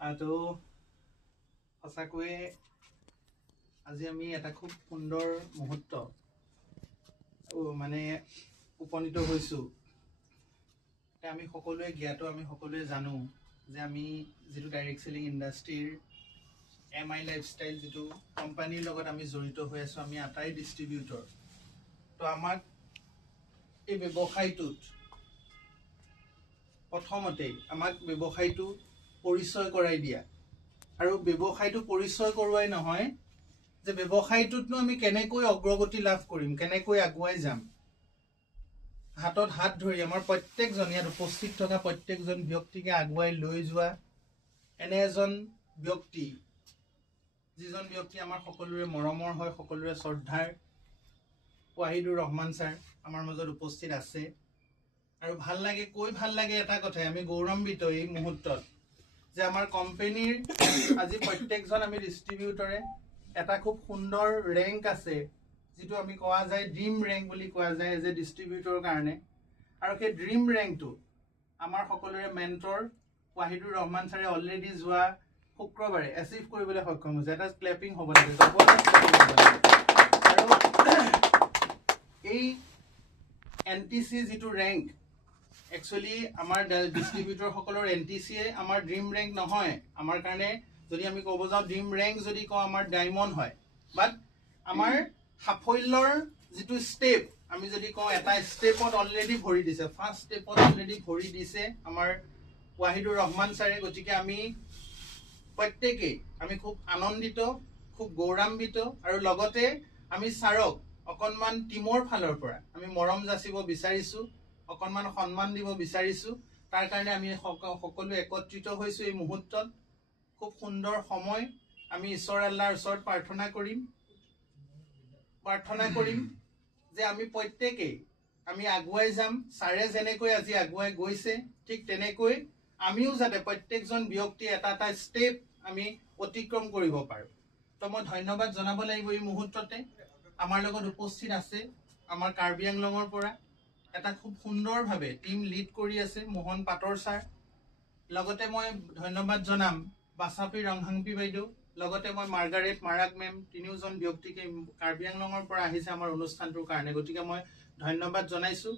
তো সঁচাকৈয়ে আজি আমি এটা খুব সুন্দৰ মুহূৰ্ত মানে উপনীত হৈছোঁ। আমি সকলোৱে জ্ঞাত, আমি সকলোৱে জানো যে আমি যিটো ডাইৰেক্ট সেলিং ইণ্ডাষ্ট্ৰীৰ MI লাইফষ্টাইল যিটো কোম্পানীৰ লগত আমি জড়িত হৈ আছোঁ, আমি আটাই ডিষ্ট্ৰিবিউটৰ। তো আমাক এই ব্যৱসায়টোত প্ৰথমতেই আমাক ব্যৱসায়টো পৰিচয় কৰাই দিয়া, আৰু ব্যৱসায়টো পৰিচয় কৰোৱাই নহয় যে ব্যৱসায়টোতনো আমি কেনেকৈ অগ্ৰগতি লাভ কৰিম, কেনেকৈ আগুৱাই যাম। হাতত হাত ধৰি আমাৰ প্ৰত্যেকজন ইয়াত উপস্থিত থকা প্ৰত্যেকজন ব্যক্তিকে আগুৱাই লৈ যোৱা এনে এজন ব্যক্তি, যিজন ব্যক্তি আমাৰ সকলোৰে মৰমৰ হয়, সকলোৰে শ্ৰদ্ধাৰ, ৱাহিদুৰ ৰহমান ছাৰ আমাৰ মাজত উপস্থিত আছে। আৰু ভাল লাগে, কৈ ভাল লাগে এটা কথাই, আমি গৌৰৱান্বিত এই মুহূৰ্তত যে আমাৰ কোম্পানীৰ আজি প্ৰত্যেকজন আমি ডিষ্ট্ৰিবিউটৰে এটা খুব সুন্দৰ ৰেংক আছে, যিটো আমি কোৱা যায় ড্ৰিম ৰেংক বুলি কোৱা যায় এজ এ ডিষ্ট্ৰিবিউটৰৰ কাৰণে। আৰু সেই ড্ৰিম ৰেংকটো আমাৰ সকলোৰে মেণ্টৰ ৱাহিদুৰ ৰহমান ছাৰে অলৰেডি যোৱা শুক্ৰবাৰে এচিভ কৰিবলৈ সক্ষম হৈছে। এটা ক্লেপিং হ'ব লাগে। আৰু এই NTC যিটো ৰেংক, একচুৱেলি আমাৰ ডিষ্ট্ৰিবিউটৰসকলৰ NTCয়ে আমাৰ ড্ৰিম ৰেংক নহয়। আমাৰ কাৰণে যদি আমি ক'ব যাওঁ ড্ৰিম ৰেংক যদি কওঁ আমাৰ ডায়মণ্ড হয়। বাট আমাৰ সাফল্যৰ যিটো ষ্টেপ, আমি যদি কওঁ এটা ষ্টেপত অলৰেডি ভৰি দিছে, ফাৰ্ষ্ট ষ্টেপত অলৰেডি ভৰি দিছে আমাৰ ৱাহিদুৰ ৰহমান ছাৰে। গতিকে আমি প্ৰত্যেকেই আমি খুব আনন্দিত, খুব গৌৰৱান্বিত, আৰু লগতে আমি ছাৰক অকণমান টিমৰ ফালৰ পৰা আমি মৰম যাচিব বিচাৰিছোঁ, অকণমান সন্মান দিব বিচাৰিছোঁ। তাৰ কাৰণে আমি সকলো একত্ৰিত হৈছোঁ এই মুহূৰ্তত। খুব সুন্দৰ সময় আমি ঈশ্বৰ আল্লাহৰ ওচৰত প্ৰাৰ্থনা কৰিম যে আমি প্ৰত্যেকেই আমি আগুৱাই যাম। ছাৰে যেনেকৈ আজি আগুৱাই গৈছে, ঠিক তেনেকৈ আমিও যাতে প্ৰত্যেকজন ব্যক্তি এটা এটা ষ্টেপ আমি অতিক্ৰম কৰিব পাৰোঁ। তো মই ধন্যবাদ জনাব লাগিব এই মুহূৰ্ততে। আমাৰ লগত উপস্থিত আছে আমাৰ কাৰ্বি আংলঙৰ পৰা এটা খুব সুন্দৰভাৱে টিম লিড কৰি আছে মোহন পাটৰ ছাৰ। লগতে মই ধন্যবাদ জনাম বাচাপি ৰংহাংপি বাইদেউ, লগতে মই মাৰ্গাৰেট মাৰাক মেম, তিনিওজন ব্যক্তিকে কাৰ্বি আংলঙৰ পৰা আহিছে আমাৰ অনুষ্ঠানটোৰ কাৰণে। গতিকে মই ধন্যবাদ জনাইছোঁ।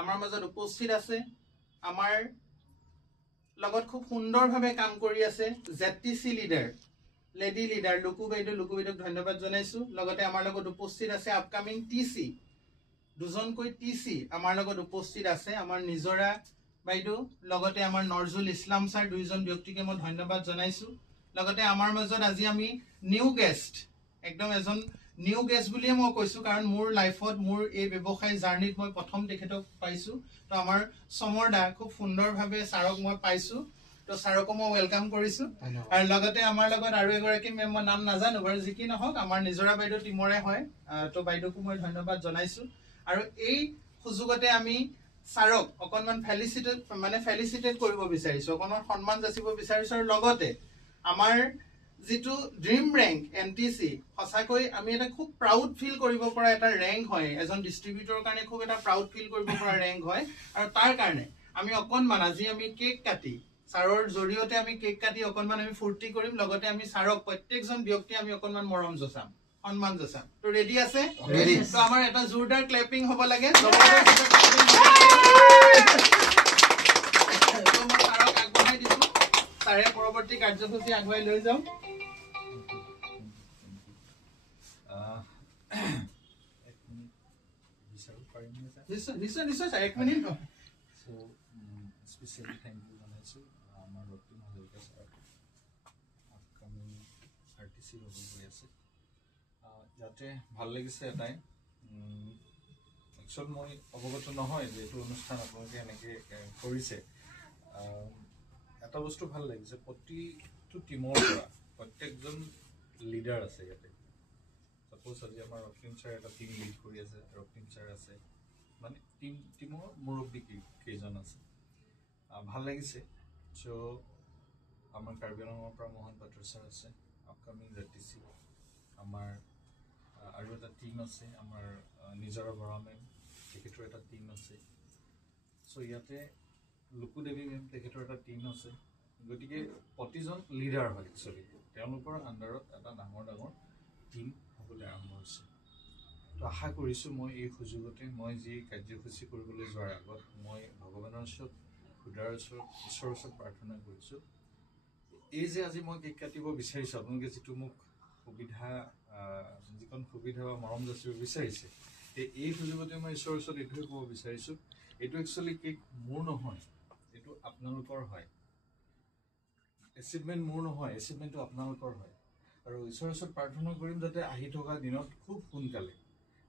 আমাৰ মাজত উপস্থিত আছে আমাৰ লগত খুব সুন্দৰভাৱে কাম কৰি আছে ZTC লিডাৰ, লেডি লিডাৰ লুকু বাইদেউক ধন্যবাদ জনাইছোঁ। লগতে আমাৰ লগত উপস্থিত আছে আপকামিং TC, দুজনকৈ TC আমাৰ লগত উপস্থিত আছে, আমাৰ নিজৰা বাইদেউ, লগতে আমাৰ নজৰুল ইছলাম ছাৰ, দুইজন ব্যক্তিকে মই ধন্যবাদ জনাইছোঁ। লগতে আমাৰ মাজত আজি আমি নিউ গেষ্ট, একদম এজন নিউ গেষ্ট বুলিয়ে মই কৈছোঁ, কাৰণ মোৰ লাইফত মোৰ এই ব্যৱসায় জাৰ্ণিত মই প্ৰথম তেখেতক পাইছোঁ। তো আমাৰ চমৰ দা খুব সুন্দৰভাৱে ছাৰক মই পাইছোঁ, তো ছাৰকো মই ৱেলকাম কৰিছোঁ। আৰু লগতে আমাৰ লগত আৰু এগৰাকী মেম, মই নাম নাজানো বাৰু, যি কি নহওক আমাৰ নিজৰা বাইদেউ টিমৰে হয়, তো বাইদেউকো মই ধন্যবাদ জনাইছোঁ। আৰু এই সুযোগতে আমি ছাৰক অকণমান ফেলিচিটেট কৰিব বিচাৰিছোঁ, অকণমান সন্মান যাচিব বিচাৰিছোঁ। আৰু লগতে আমাৰ যিটো ড্ৰিম ৰেংক NTC, সঁচাকৈ আমি এটা খুব প্ৰাউড ফিল কৰিব পৰা এটা ৰেংক হয়, এজন ডিষ্ট্ৰিবিউটৰৰ কাৰণে খুব এটা প্ৰাউড ফিল কৰিব পৰা ৰেংক হয়। আৰু তাৰ কাৰণে আমি অকণমান আজি আমি কেক কাটি, ছাৰৰ জৰিয়তে আমি কেক কাটি অকণমান আমি ফূৰ্তি কৰিম। লগতে আমি ছাৰক প্ৰত্যেকজন ব্যক্তি আমি অকণমান মৰম যচাম, সন্মান যচাম। তো ৰেডি আছে? ৰেডি। তো আমাৰ এটা জোৰদাৰ ক্লেপিং হ'ব লাগে। ছাৰক আগবঢ়াই দিছোঁ, ছাৰে পৰৱৰ্তী কাৰ্যসূচী আগুৱাই লৈ যাওঁ। নিশ্চয় sir, 1 minute. Specially thank you জনাইছোঁ আমাৰ ৰক্তিম হাজৰিকা ছাৰক, আপকামিং RTC হ'ব গৈ আছে। ইয়াতে ভাল লাগিছে এটাই, একচুৱেল মই অৱগত নহয় যে এইটো অনুষ্ঠান আপোনালোকে এনেকৈ কৰিছে। এটা বস্তু ভাল লাগিছে, প্ৰতিটো টিমৰ পৰা প্ৰত্যেকজন লিডাৰ আছে ইয়াতে। ছাপ'জ আজি আমাৰ ৰক্তিম ছাৰ এটা টিম লিড কৰি আছে, ৰক্তিম ছাৰ আছে, মানে টিমৰ মুৰব্বী কেইজন আছে। ভাল লাগিছে। চ' আমাৰ কাৰ্বি আংলঙৰ পৰা মোহন পাটৰ ছাৰ আছে, আপকামিং ZTC আমাৰ আৰু এটা টিম আছে, আমাৰ নিজৰা বৰা মেম, তেখেতৰ এটা টিম আছে। চ' ইয়াতে লুকু দেৱী মেম, তেখেতৰ এটা টিম আছে। গতিকে প্ৰতিজন লিডাৰ হয় একচুৱেলি তেওঁলোকৰ আণ্ডাৰত এটা ডাঙৰ ডাঙৰ টীম হ'বলৈ আৰম্ভ হৈছে তো আশা কৰিছোঁ মই এই সুযোগতে মই যি কাৰ্যসূচী কৰিবলৈ যোৱাৰ আগত মই ভগৱানৰ ওচৰত ঈশ্বৰৰ ওচৰত প্ৰাৰ্থনা কৰিছোঁ এই যে আজি মই কেক কাটিব বিচাৰিছোঁ আপোনালোকে যিটো মোক সুবিধা যিকণ সুবিধা বা মৰম যাচিব বিচাৰিছে এই সুযোগতে মই ঈশ্বৰৰ ওচৰত এইটোৱে ক'ব বিচাৰিছোঁ এইটো একচুৱেলি কেক মোৰ নহয় এইটো আপোনালোকৰ হয় এচিভমেণ্ট মোৰ নহয় এচিভমেণ্টটো আপোনালোকৰ হয় আৰু ঈশ্বৰৰ ওচৰত প্ৰাৰ্থনা কৰিম যাতে আহি থকা দিনত খুব সোনকালে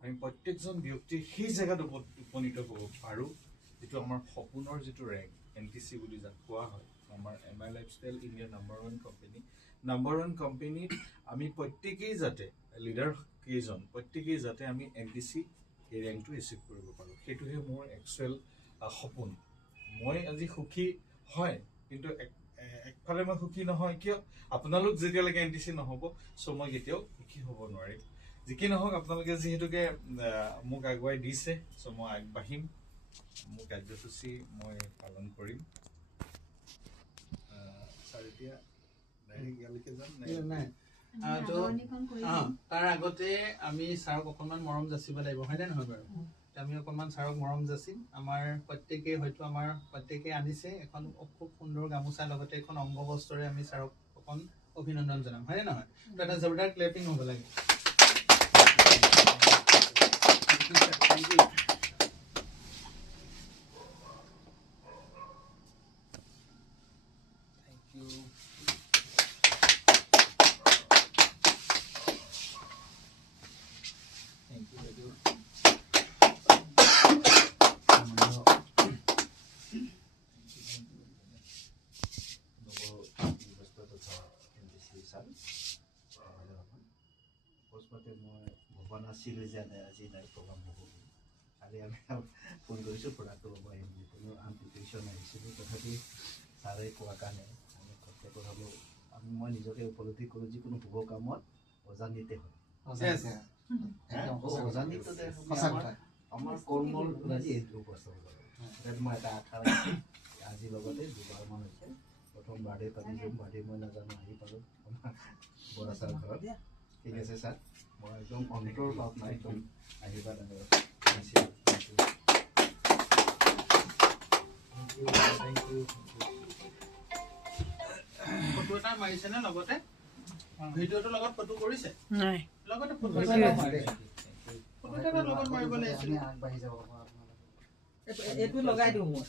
আমি প্ৰত্যেকজন ব্যক্তি সেই জেগাত উপনীত হ'ব পাৰোঁ যিটো আমাৰ সপোনৰ যিটো ৰেংক NTC বুলি যাক কোৱা হয় আমাৰ MI লাইফষ্টাইল ইণ্ডিয়াৰ নাম্বাৰ ওৱান কোম্পানীত আমি প্ৰত্যেকেই যাতে লিডাৰ কেইজন প্ৰত্যেকেই যাতে আমি NTC এই ৰেংকটো এচিভ কৰিব পাৰোঁ সেইটোহে মোৰ একচুৱেল সপোন মই আজি সুখী হয় কিন্তু একফালে মই সুখী নহয় কিয় আপোনালোক যেতিয়ালৈকে NTC নহ'ব চ' মই কেতিয়াও সুখী হ'ব নোৱাৰিম যি কি নহওক আপোনালোকে যিহেতুকে মোক আগুৱাই দিছে চ' মই আগবাঢ়িম মোৰ কাৰ্যসূচী মই পালন কৰিম ছাৰ এতিয়া ইয়ালৈকে যাম নাই তাৰ আগতে আমি ছাৰক অকণমান মৰম যাচিব লাগিব হয়নে নহয় বাৰু আমি অকণমান ছাৰক মৰম যাচিম আমাৰ প্ৰত্যেকেই হয়তো আমাৰ প্ৰত্যেকেই আনিছে এখন খুব সুন্দৰ গামোচাৰ লগতে এখন অংগবস্ত্ৰৰে আমি ছাৰক অকণ অভিনন্দন জনাম হয়নে নহয় তো এটা জোৰদাৰ ক্লেপিং হ'ব লাগে মই ভবা নাছিলোঁ যে আজি নাই প্ৰগ্ৰাম হ'ব বুলি খালি আমি ফোন কৰিছোঁ প্ৰডাক্টটো ল'ব আহিম বুলি কোনো প্ৰিপেৰেশ্যন আহিছিলোঁ তথাপি ছাৰে কোৱা কাৰণে আমি প্ৰত্যেক কথাবোৰ মই নিজকে উপলব্ধি কৰোঁ যিকোনো শুভ কামত অজানিতে হয় অজানিততে আমাৰ কৰ্মৰ আজি এইটো বছৰ মই এটা আশা ৰাখিছোঁ আজিৰ লগতে দুবাৰমান হৈছে প্ৰথম বাৰ্থডে পাতিছোঁ বাৰ্থডে মই নাজানো আহি পালোঁ আমাৰ বৰা ছাৰ ঘৰত ঠিক আছে ছাৰ মই একদম অন্তৰৰ ভাৱনা একদম আশীৰ্বাদ ফটো এটা মাৰিছেনে লগতে ভিডিঅ'টোৰ লগত ফটো কৰিছে নাই লগতে ফটো এটা লগত মাৰিব লাগিছিল আগবাঢ়ি যাব এইটো লগাই দিওঁ মই